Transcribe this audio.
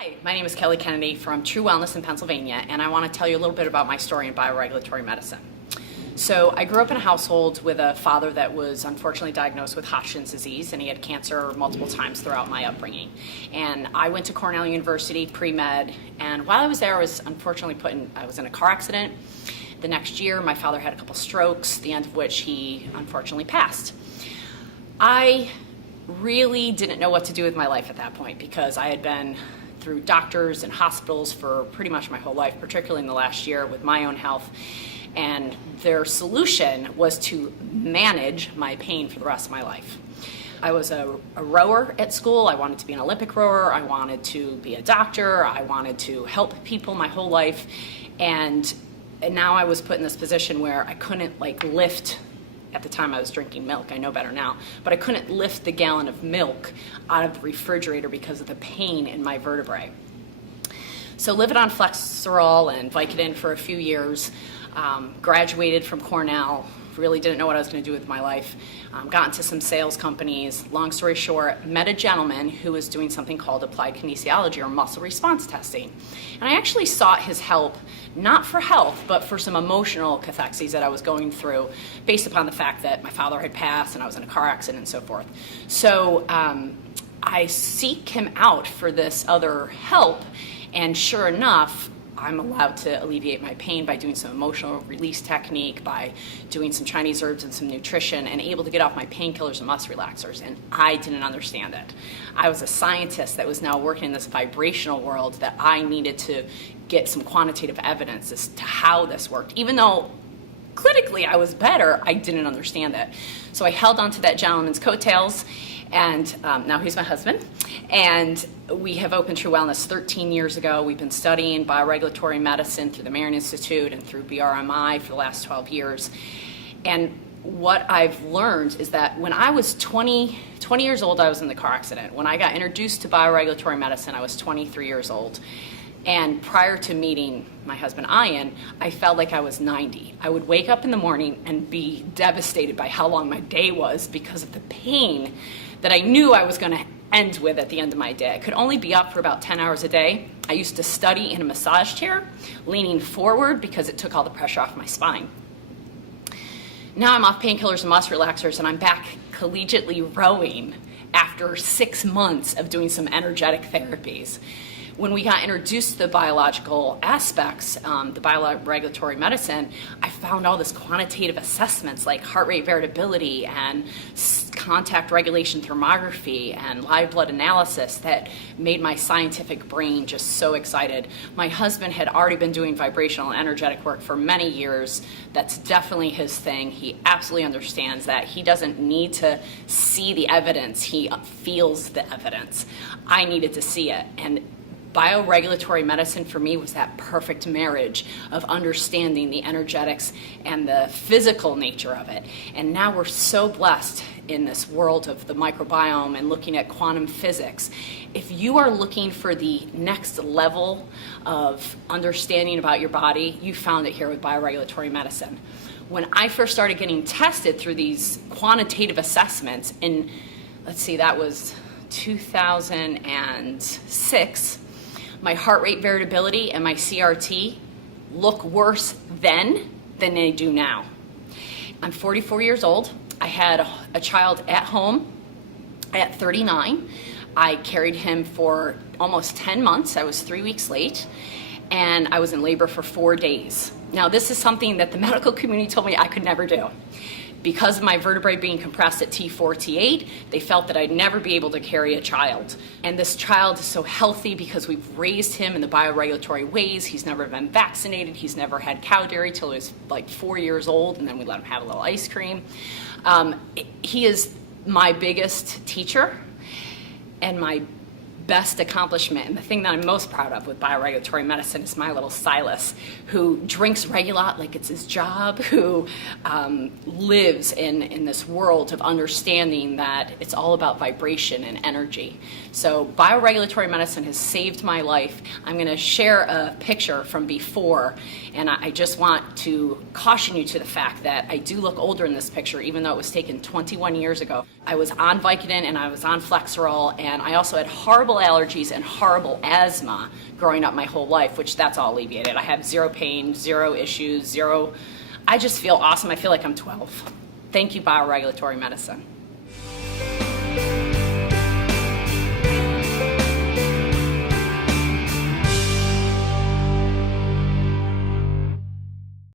Hi, my name is Kelly Kennedy from True Wellness in Pennsylvania, and I want to tell you a little bit about my story in bioregulatory medicine. So I grew up in a household with a father that was unfortunately diagnosed with Hodgkin's disease, and he had cancer multiple times throughout my upbringing. And I went to Cornell University, pre-med, and while I was there, I was unfortunately I was in a car accident. The next year, my father had a couple strokes, the end of which he unfortunately passed. I really didn't know what to do with my life at that point because I had been through doctors and hospitals for pretty much my whole life, particularly in the last year with my own health. And their solution was to manage my pain for the rest of my life. I was a rower at school. I wanted to be an Olympic rower. I wanted to be a doctor. I wanted to help people my whole life. And now I was put in this position where I couldn't lift. At the time I was drinking milk, I know better now, but I couldn't lift the gallon of milk out of the refrigerator because of the pain in my vertebrae. So living on Flexerol and Vicodin for a few years, graduated from Cornell, really didn't know what I was going to do with my life, got into some sales companies. Long story short, met a gentleman who was doing something called applied kinesiology or muscle response testing. And I actually sought his help, not for health, but for some emotional cathexes that I was going through based upon the fact that my father had passed and I was in a car accident and so forth. So I seek him out for this other help, and sure enough, I'm allowed to alleviate my pain by doing some emotional release technique, by doing some Chinese herbs and some nutrition, and able to get off my painkillers and muscle relaxers. And I didn't understand it. I was a scientist that was now working in this vibrational world that I needed to get some quantitative evidence as to how this worked. Even though clinically I was better, I didn't understand it. So I held on to that gentleman's coattails, and now he's my husband. And we have opened True Wellness 13 years ago. We've been studying bioregulatory medicine through the Marion Institute and through BRMI for the last 12 years. And what I've learned is that when I was 20 years old, I was in the car accident. When I got introduced to bioregulatory medicine, I was 23 years old. And prior to meeting my husband, Ian, I felt like I was 90. I would wake up in the morning and be devastated by how long my day was because of the pain that I knew I was going to end with at the end of my day. I could only be up for about 10 hours a day. I used to study in a massage chair, leaning forward because it took all the pressure off my spine. Now I'm off painkillers and muscle relaxers, and I'm back collegiately rowing after 6 months of doing some energetic therapies. When we got introduced to the biological aspects, the bioregulatory medicine, I found all this quantitative assessments like heart rate variability and contact regulation thermography and live blood analysis that made my scientific brain just so excited. My husband had already been doing vibrational and energetic work for many years. That's definitely his thing. He absolutely understands that. He doesn't need to see the evidence. He feels the evidence. I needed to see it. And bioregulatory medicine for me was that perfect marriage of understanding the energetics and the physical nature of it. And now we're so blessed in this world of the microbiome and looking at quantum physics. If you are looking for the next level of understanding about your body, you found it here with bioregulatory medicine. When I first started getting tested through these quantitative assessments in, that was 2006, my heart rate variability and my CRT look worse then than they do now. I'm 44 years old. I had a child at home at 39. I carried him for almost 10 months. I was 3 weeks late, and I was in labor for 4 days. Now, this is something that the medical community told me I could never do. Because of my vertebrae being compressed at T4, T8, they felt that I'd never be able to carry a child. And this child is so healthy because we've raised him in the bioregulatory ways. He's never been vaccinated. He's never had cow dairy till he was 4 years old, and then we let him have a little ice cream. He is my biggest teacher and my best accomplishment, and the thing that I'm most proud of with bioregulatory medicine is my little Silas, who drinks Regulat like it's his job, who lives in this world of understanding that it's all about vibration and energy. So bioregulatory medicine has saved my life. I'm going to share a picture from before, and I just want to caution you to the fact that I do look older in this picture, even though it was taken 21 years ago. I was on Vicodin and I was on Flexerol, and I also had horrible allergies and horrible asthma growing up my whole life, which that's all alleviated. I have zero pain, zero issues, zero. I just feel awesome. I feel like I'm 12. Thank you, BioRegulatory Medicine.